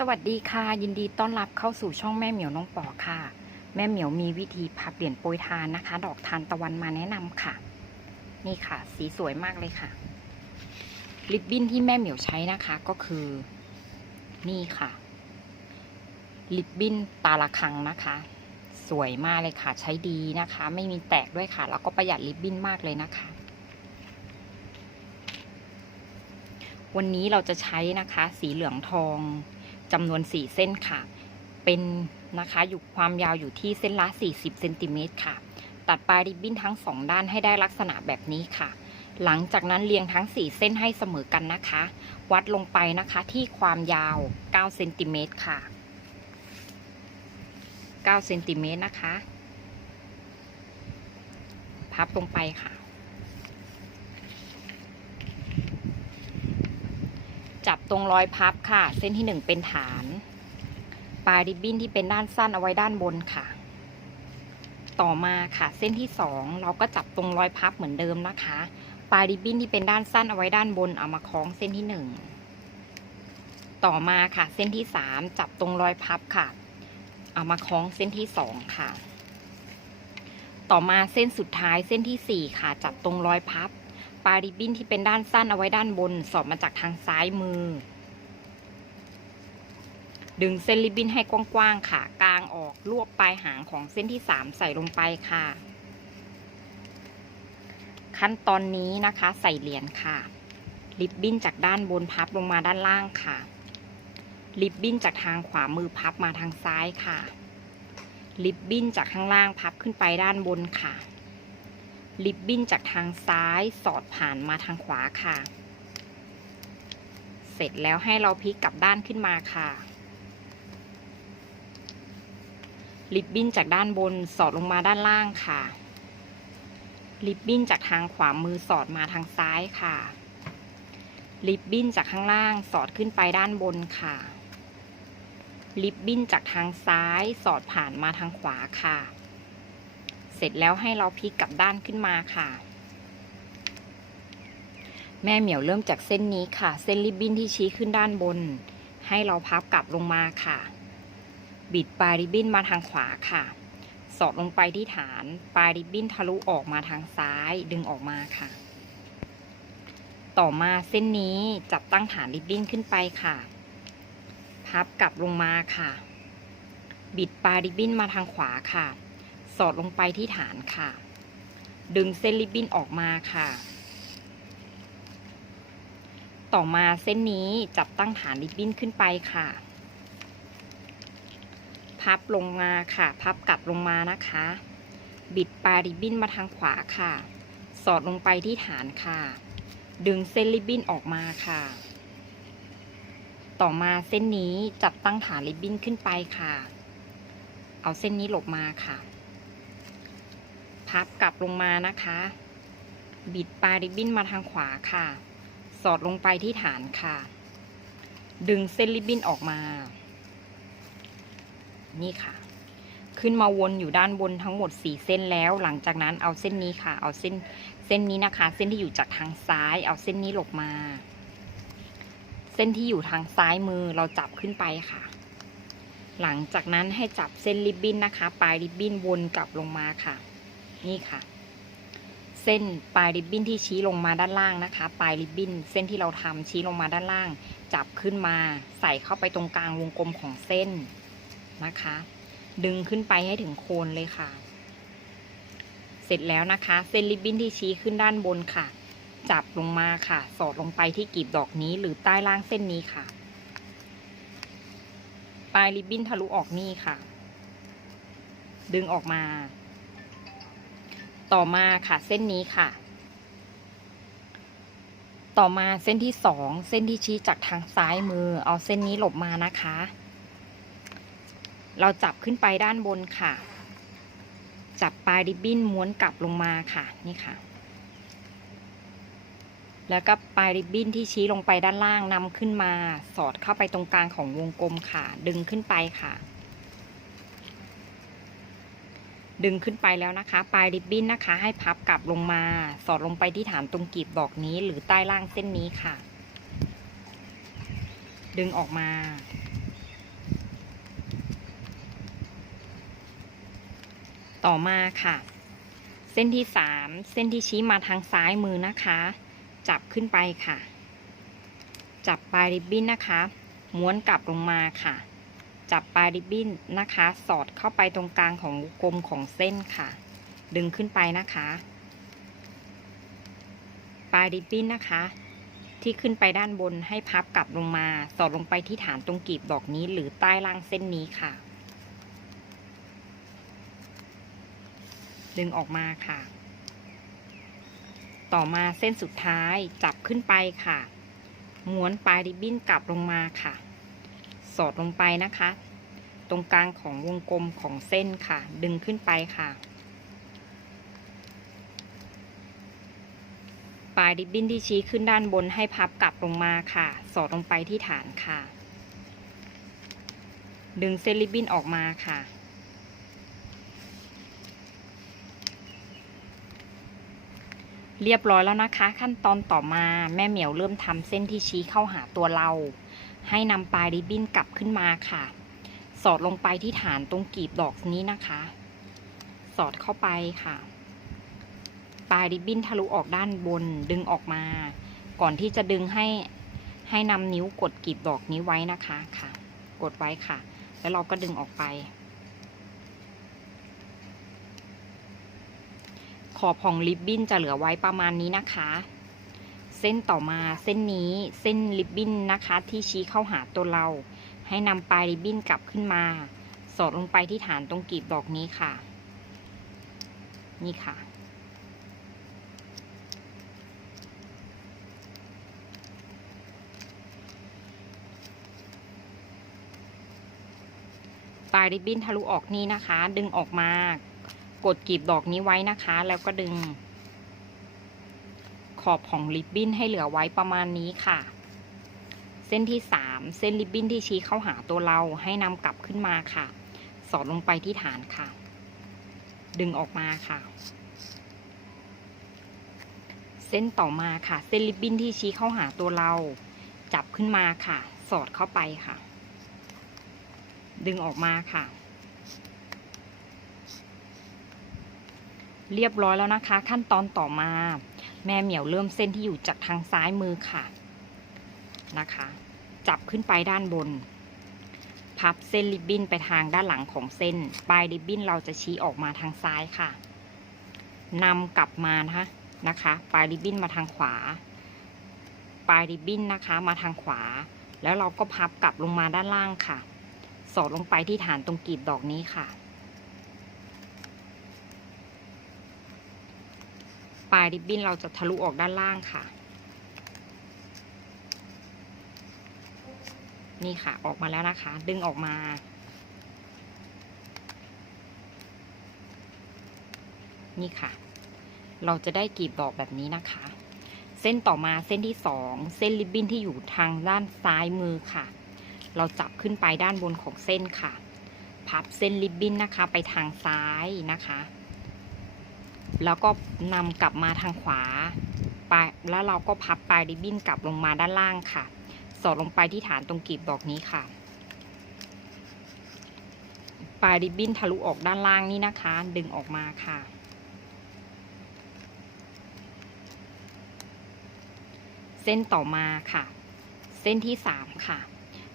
สวัสดีค่ะ ยินดีต้อนรับเข้าสู่ช่องแม่เหมียวน้องปอค่ะ แม่เหมียวมีวิธีพับเหรียญโปรยทานนะคะ ดอกทานตะวันมาแนะนำค่ะ นี่ค่ะ สีสวยมากเลยค่ะ ริบบิ้นที่แม่เหมียวใช้นะคะก็คือ นี่ค่ะ ริบบิ้นตาละคังนะคะ สวยมากเลยค่ะ ใช้ดีนะคะ ไม่มีแตกด้วยค่ะ แล้วก็ประหยัดริบบิ้นมากเลยนะคะวันนี้เราจะใช้นะคะ สีเหลืองทอง จำนวน 4 เส้นค่ะ เป็นนะคะอยู่ความยาวอยู่ที่เส้นละ 40เซนติเมตรค่ะ ตัดปลายริบบิ้นทั้ง 2 ด้านให้ได้ลักษณะแบบนี้ค่ะ หลังจากนั้นเรียงทั้ง 4 เส้นให้เสมอกันนะคะ วัดลงไปนะคะที่ความยาว9เซนติเมตรค่ะ9เซนติเมตรนะคะ พับลงไปค่ะ จับตรงรอยพับค่ะ เส้นที่หนึ่งเป็นฐาน ปลายริบบิ้นที่เป็นด้านสั้นเอาไว้ด้านบนค่ะ ต่อมาค่ะ เส้นที่สองเราก็จับตรงรอยพับเหมือนเดิมนะคะ ปลายริบบิ้นที่เป็นด้านสั้นเอาไว้ด้านบนเอามาคล้องเส้นที่หนึ่งต่อมาค่ะ เส้นที่สามจับตรงรอยพับค่ะ เอามาคล้องเส้นที่สองค่ะ ต่อมาเส้นสุดท้ายเส้นที่สี่ค่ะ จับตรงรอยพับ ปลายริบบิ้นที่เป็นด้านสั้นเอาไว้ด้านบน สอดมาจากทางซ้ายมือ ดึงเส้นริบบิ้นให้กว้างๆค่ะ กลางออกรวบปลายหางของเส้นที่สามใส่ลงไปค่ะ ขั้นตอนนี้นะคะใส่เหรียญค่ะ ริบบิ้นจากด้านบนพับลงมาด้านล่างค่ะ ริบบิ้นจากทางขวามือพับมาทางซ้ายค่ะ ริบบิ้นจากข้างล่างพับขึ้นไปด้านบนค่ะ ริบบิ้นจากทางซ้ายสอดผ่านมาทางขวาค่ะ เสร็จแล้วให้เราพลิกกลับด้านขึ้นมาค่ะริบบิ้นจากด้านบนสอดลงมาด้านล่างค่ะริบบิ้นจากทางขวามือสอดมาทางซ้ายค่ะริบบิ้นจากข้างล่างสอดขึ้นไปด้านบนค่ะริบบิ้นจากทางซ้ายสอดผ่านมาทางขวาค่ะ เสร็จแล้วให้เราพลิกกลับด้านขึ้นมาค่ะ แม่เหมียวเริ่มจากเส้นนี้ค่ะ เส้นริบบิ้นที่ชี้ขึ้นด้านบน ให้เราพับกลับลงมาค่ะ บิดปลายริบบิ้นมาทางขวาค่ะ สอดลงไปที่ฐานปลายริบบิ้นทะลุออกมาทางซ้ายดึงออกมาค่ะ ต่อมาเส้นนี้จับตั้งฐานริบบิ้นขึ้นไปค่ะพับกลับลงมาค่ะ บิดปลายริบบิ้นมาทางขวาค่ะ สอดลงไปที่ฐานค่ะ ดึงเส้นริบบิ้นออกมาค่ะ ต่อมาเส้นนี้จับตั้งฐานริบบิ้นขึ้นไปค่ะ พับลงมาค่ะ พับกลับลงมานะคะ บิดปลายริบบิ้นมาทางขวาค่ะ สอดลงไปที่ฐานค่ะ ดึงเส้นริบบิ้นออกมาค่ะ ต่อมาเส้นนี้จับตั้งฐานริบบิ้นขึ้นไปค่ะเอาเส้นนี้หลบมาค่ะ พับกลับลงมานะคะ บิดปลายริบบิ้นมาทางขวาค่ะ สอดลงไปที่ฐานค่ะ ดึงเส้นริบบิ้นออกมา นี่ค่ะ ขึ้นมาวนอยู่ด้านบนทั้งหมดสี่เส้นแล้ว หลังจากนั้นเอาเส้นนี้ค่ะ เอาเส้นเส้นนี้นะคะ เส้นที่อยู่จากทางซ้าย เอาเส้นนี้หลบมา เส้นที่อยู่ทางซ้ายมือเราจับขึ้นไปค่ะหลังจากนั้นให้จับเส้นริบบิ้นนะคะ ปลายริบบิ้นวนกลับลงมาค่ะ นี่ค่ะ เส้นปลายริบบิ้นที่ชี้ลงมาด้านล่างนะคะ ปลายริบบิ้นเส้นที่เราทำชี้ลงมาด้านล่าง จับขึ้นมา ใส่เข้าไปตรงกลางวงกลมของเส้นนะคะ ดึงขึ้นไปให้ถึงโคนเลยค่ะ เสร็จแล้วนะคะ เส้นริบบิ้นที่ชี้ขึ้นด้านบนค่ะ จับลงมาค่ะ สอดลงไปที่กลีบดอกนี้หรือใต้ล่างเส้นนี้ค่ะ ปลายริบบิ้นทะลุออกนี่ค่ะ ดึงออกมา ต่อมาค่ะเส้นนี้ค่ะ ต่อมาเส้นที่สองเส้นที่ชี้จากทางซ้ายมือ เอาเส้นนี้หลบมานะคะ เราจับขึ้นไปด้านบนค่ะ จับปลายริบบิ้นม้วนกลับลงมาค่ะนี่ค่ะ แล้วก็ปลายริบบิ้นที่ชี้ลงไปด้านล่างนำขึ้นมา สอดเข้าไปตรงกลางของวงกลมค่ะ ดึงขึ้นไปค่ะ ดึงขึ้นไปแล้วนะคะ ปลายริบบิ้นนะคะ ให้พับกลับลงมา สอดลงไปที่ฐานตรงกีบดอกนี้หรือใต้ล่างเส้นนี้ค่ะ ดึงออกมา ต่อมาค่ะ เส้นที่สามเส้นที่ชี้มาทางซ้ายมือนะคะ จับขึ้นไปค่ะ จับปลายริบบิ้นนะคะ ม้วนกลับลงมาค่ะ จับปลายริบบิ้นนะคะ สอดเข้าไปตรงกลางของวงกลมของเส้นค่ะ ดึงขึ้นไปนะคะ ปลายริบบิ้นนะคะ ที่ขึ้นไปด้านบนให้พับกลับลงมา สอดลงไปที่ฐานตรงกีบดอกนี้หรือใต้ล่างเส้นนี้ค่ะ ดึงออกมาค่ะ ต่อมาเส้นสุดท้ายจับขึ้นไปค่ะ ม้วนปลายริบบิ้นกลับลงมาค่ะ สอดลงไปนะคะ ตรงกลางของวงกลมของเส้นค่ะ ดึงขึ้นไปค่ะ ปลายริบบิ้นที่ชี้ขึ้นด้านบนให้พับกลับลงมาค่ะ สอดลงไปที่ฐานค่ะ ดึงเส้นริบบิ้นออกมาค่ะเรียบร้อยแล้วนะคะ ขั้นตอนต่อมาแม่เหมียวเริ่มทำเส้นที่ชี้เข้าหาตัวเรา ให้นำปลายริบบิ้นกลับขึ้นมาค่ะ สอดลงไปที่ฐานตรงกีบดอกนี้นะคะ สอดเข้าไปค่ะ ปลายริบบิ้นทะลุออกด้านบนดึงออกมา ก่อนที่จะดึงให้ให้นำนิ้วกดกีบดอกนี้ไว้นะคะค่ะ กดไว้ค่ะ แล้วเราก็ดึงออกไป ขอบของริบบิ้นจะเหลือไว้ประมาณนี้นะคะ ส้นต่อมาเส้นนี้เส้นริบบิ้นนะคะที่ชี้เข้าหาตัวเรา ให้นำปลายริบบิ้นกลับขึ้นมา สอดลงไปที่ฐานตรงกีบดอกนี้ค่ะ นี่ค่ะ ปลายริบบิ้นทะลุออกนี้นะคะ ดึงออกมากดกีบดอกนี้ไว้นะคะ แล้วก็ดึง ขอบของริบบิ้นให้เหลือไว้ประมาณนี้ค่ะ เส้นที่สามเส้นริบบิ้นที่ชี้เข้าหาตัวเราให้นำกลับขึ้นมาค่ะ สอดลงไปที่ฐานค่ะ ดึงออกมาค่ะ เส้นต่อมาค่ะ เส้นริบบิ้นที่ชี้เข้าหาตัวเรา จับขึ้นมาค่ะ สอดเข้าไปค่ะ ดึงออกมาค่ะเรียบร้อยแล้วนะคะ ขั้นตอนต่อมา แม่เหมียวเริ่มเส้นที่อยู่จากทางซ้ายมือค่ะนะคะ จับขึ้นไปด้านบน พับเส้นริบบิ้นไปทางด้านหลังของเส้น ปลายริบบิ้นเราจะชี้ออกมาทางซ้ายค่ะนำกลับมานะคะนะคะ ปลายริบบิ้นมาทางขวา ปลายริบบิ้นนะคะมาทางขวา แล้วเราก็พับกลับลงมาด้านล่างค่ะ สอดลงไปที่ฐานตรงกีบดอกนี้ค่ะ ลายริบบิ้นเราจะทะลุออกด้านล่างค่ะ นี่ค่ะออกมาแล้วนะคะ ดึงออกมา นี่ค่ะ เราจะได้กีบดอกแบบนี้นะคะ เส้นต่อมาเส้นที่สองเส้นริบบิ้นที่อยู่ทางด้านซ้ายมือค่ะ เราจับขึ้นไปด้านบนของเส้นค่ะ พับเส้นริบบิ้นนะคะ ไปทางซ้ายนะคะ แล้วก็นำกลับมาทางขวาไปแล้วเราก็พับปลายริบบิ้นกลับลงมาด้านล่างค่ะ สอดลงไปที่ฐานตรงกีบดอกนี้ค่ะ ปลายริบบิ้นทะลุออกด้านล่างนี่นะคะ ดึงออกมาค่ะ เส้นต่อมาค่ะ เส้นที่สามค่ะ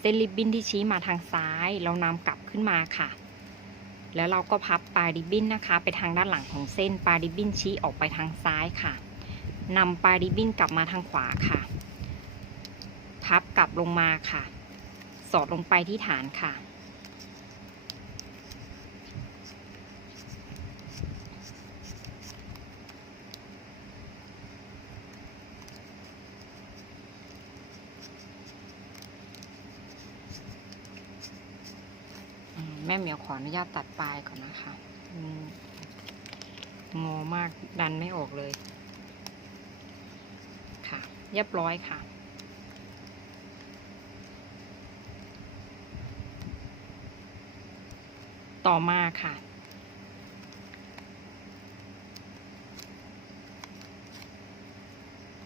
เส้นริบบิ้นที่ชี้มาทางซ้าย เรานำกลับขึ้นมาค่ะ แล้วเราก็พับปลายริบบิ้นนะคะ ไปทางด้านหลังของเส้นปลายริบบิ้นชี้ออกไปทางซ้ายค่ะนำปลายริบบิ้นกลับมาทางขวาค่ะ พับกลับลงมาค่ะ สอดลงไปที่ฐานค่ะ อื มแม่เหมียวขออนุญาตตัดปลายก่อนนะคะงอมากดันไม่ออกเลย ค่ะ เรียบร้อยค่ะ ต่อมาค่ะ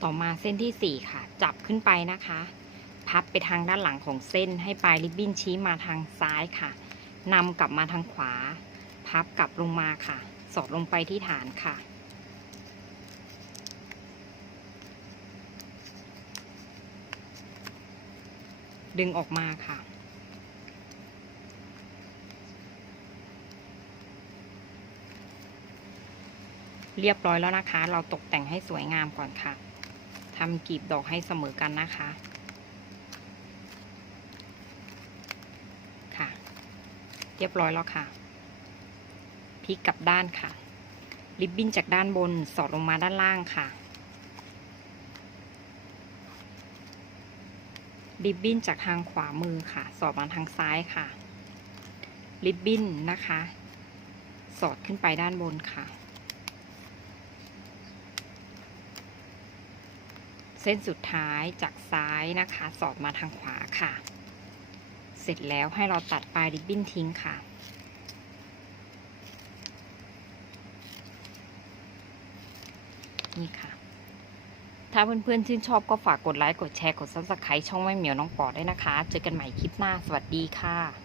ต่อมาเส้นที่สี่ค่ะ จับขึ้นไปนะคะ พับไปทางด้านหลังของเส้นให้ปลายริบบิ้นชี้มาทางซ้ายค่ะ นำกลับมาทางขวา พับกลับลงมาค่ะ สอดลงไปที่ฐานค่ะ ดึงออกมาค่ะ เรียบร้อยแล้วนะคะ เราตกแต่งให้สวยงามก่อนค่ะทำกลีบดอกให้เสมอกันนะคะค่ะ เรียบร้อยแล้วค่ะพลิกกลับด้านค่ะ ริบบิ้นจากด้านบนสอดลงมาด้านล่างค่ะ ริบบิ้นจากทางขวามือค่ะ สอดมาทางซ้ายค่ะ ริบบิ้นนะคะ สอดขึ้นไปด้านบนค่ะ เส้นสุดท้ายจากซ้ายนะคะ สอดมาทางขวาค่ะ เสร็จแล้วให้เราตัดปลายริบบิ้นทิ้งค่ะ นี่ค่ะ ถ้าเพื่อนๆชื่นชอบก็ฝากกดไลค์ กดแชร์ กดซับสไครต์ช่องแม่เหมียวน้องปอดด้นะคะ เจอกันใหม่คลิปหน้า สวัสดีค่ะ